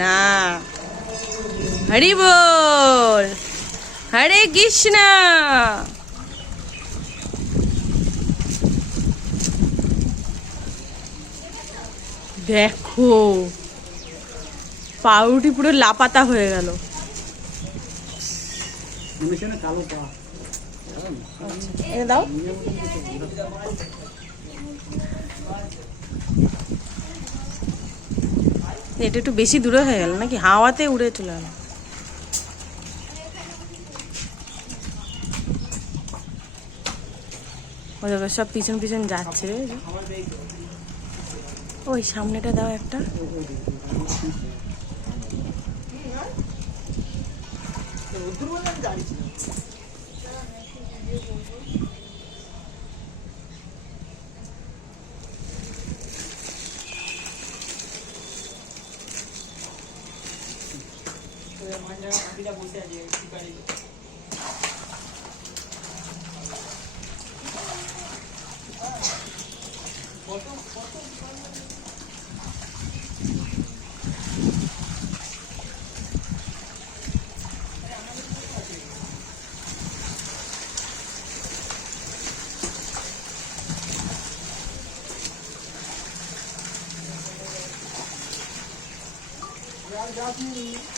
না। হরি বল হরে কৃষ্ণ। দেখো পাউরুটি পুরো লাপাতা হয়ে গেল। দাও। এটা একটু বেশি দূরে হয়ে গেল নাকি? হাওয়াতে উড়ে চলে গেল। ওই দেখো সব পিছন পিছন যাচ্ছে রে। ওই সামনেটা দাও একটা। বাকিরা বসে আছে গাড়িতে কত কত Obrigado, Gabi.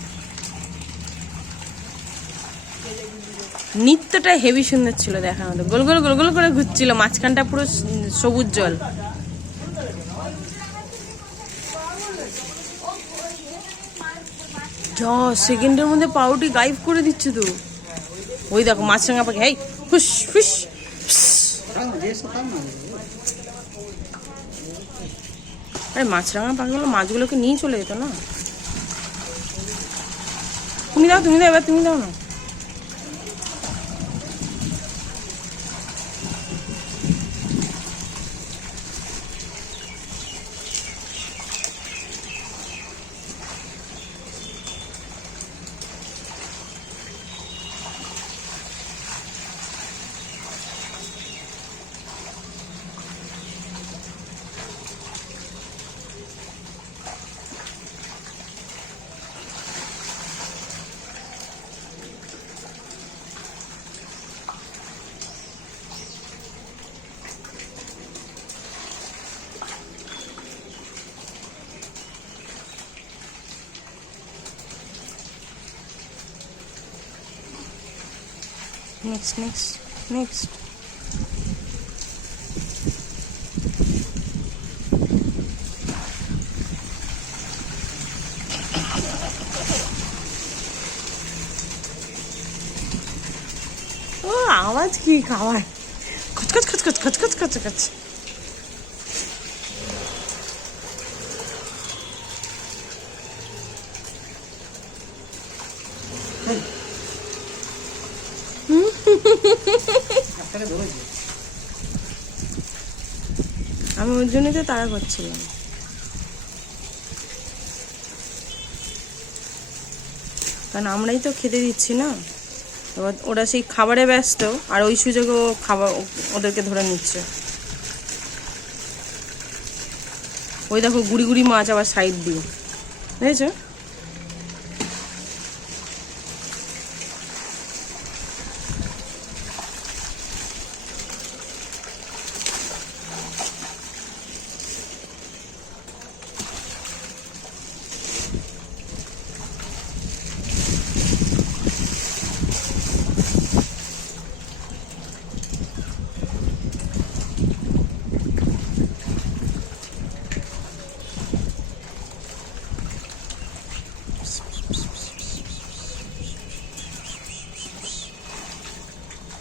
নৃত্যটা হেভি সুন্দর ছিল দেখার মতো। গোল গোল গোল গোল করে ঘুরছিল, মাঝখানটা পুরো সবুজ জল। সেকেন্ডের মধ্যে পাউটি গাইব করে দিচ্ছে তো। ওই দেখো মাছরাঙা পাখি, হেই ফুস ফুস আরে মাছরাঙা পাখিগুলো মাছগুলোকে নিয়ে চলে যেত না। তুমি দাও তুমি দাও, এবার তুমি দাও না। নেক্সট নেক্সট নেক্সট ও আওয়াজ কি খাওয়ার খচখচ খচখচ খচখচ খচখচ ধরেছে। আমি ওর জন্যই তো তাড়া করছিলাম। কারণ আমরাই তো খেতে দিচ্ছি না। এবার ওরা সেই খাবারে ব্যস্ত, আর ওই সুযোগে ও খাবার ওদেরকে ধরে নিচ্ছে। ওই দেখো গুড়ি গুড়ি মাছ আবার সাইড দিয়ে। বুঝেছ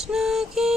কৃষ্ণ কৃষ্ণ কৃষ্ণ